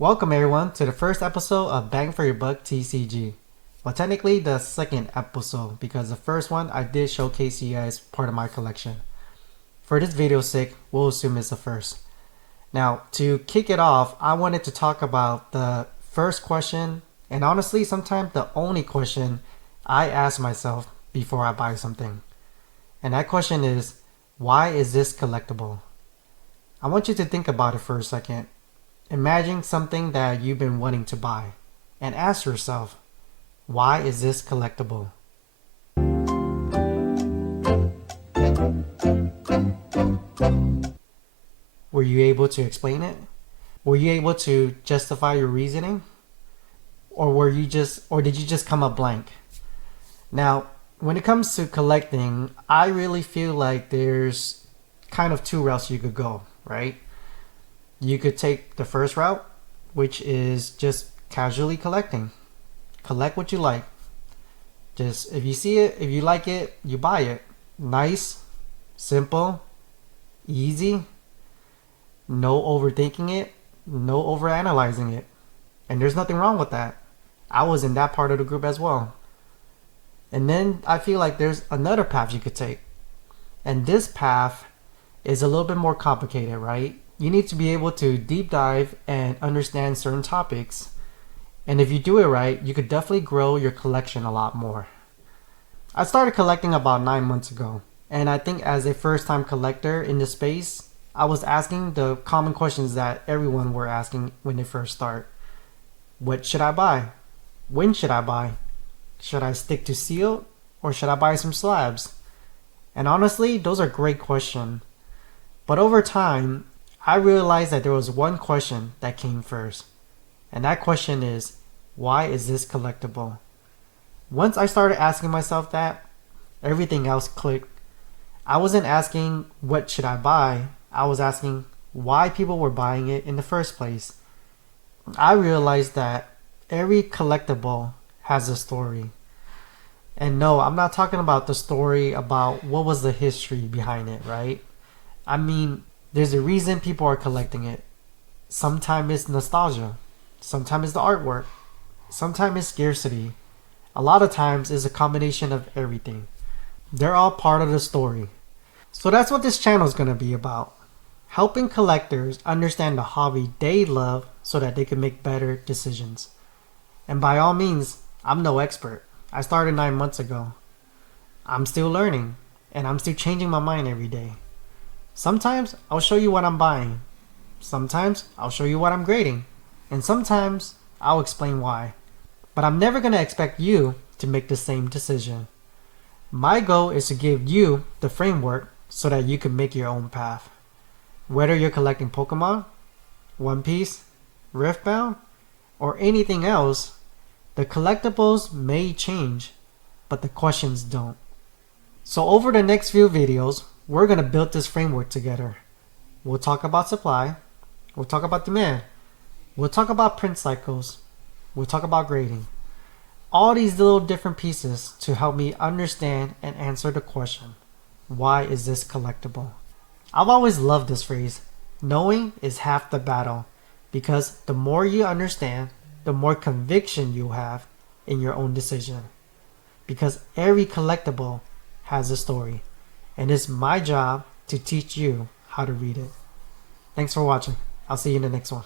Welcome everyone to the first episode of For Your Buck TCG. Well, technically the second episode because the first one I did showcase you guys part of my collection. For this video's sake, we'll assume it's the first. Now, to kick it off, I wanted to talk about the first question, and honestly, sometimes the only question I ask myself before I buy something. And that question is, why is this collectible? I want you to think about it for a second. Imagine something that you've been wanting to buy and ask yourself, why is this collectible? Were you able to explain it? Were you able to justify your reasoning? Or did you just come up blank? Now, when it comes to collecting, I really feel like there's kind of two routes you could go, right? You could take the first route, which is just casually collecting. Collect what you like. Just if you see it, if you like it, you buy it. Nice, simple, easy. No overthinking it, no overanalyzing it. And there's nothing wrong with that. I was in that part of the group as well. And then I feel like there's another path you could take. And this path is a little bit more complicated, right? You need to be able to deep dive and understand certain topics. And if you do it right, you could definitely grow your collection a lot more. I started collecting about 9 months ago. And I think as a first time collector in this space, I was asking the common questions that everyone were asking when they first start. What should I buy? When should I buy? Should I stick to sealed or should I buy some slabs? And honestly, those are great questions. But over time, I realized that there was one question that came first. And that question is, why is this collectible? Once I started asking myself that, everything else clicked. I wasn't asking, what should I buy? I was asking, why people were buying it in the first place. I realized that every collectible has a story. And no, I'm not talking about the story about what was the history behind it, right? I mean, there's a reason people are collecting it. Sometimes it's nostalgia. Sometimes it's the artwork. Sometimes it's scarcity. A lot of times it's a combination of everything. They're all part of the story. So that's what this channel is going to be about. Helping collectors understand the hobby they love so that they can make better decisions. And by all means, I'm no expert. I started 9 months ago. I'm still learning and I'm still changing my mind every day. Sometimes I'll show you what I'm buying. Sometimes I'll show you what I'm grading. And sometimes I'll explain why. But I'm never going to expect you to make the same decision. My goal is to give you the framework so that you can make your own path. Whether you're collecting Pokemon, One Piece, Riftbound, or anything else, the collectibles may change, but the questions don't. So over the next few videos, we're going to build this framework together. We'll talk about supply. We'll talk about demand. We'll talk about print cycles. We'll talk about grading. All these little different pieces to help me understand and answer the question, why is this collectible? I've always loved this phrase, knowing is half the battle, because the more you understand, the more conviction you have in your own decision. Because every collectible has a story. And it's my job to teach you how to read it. Thanks for watching. I'll see you in the next one.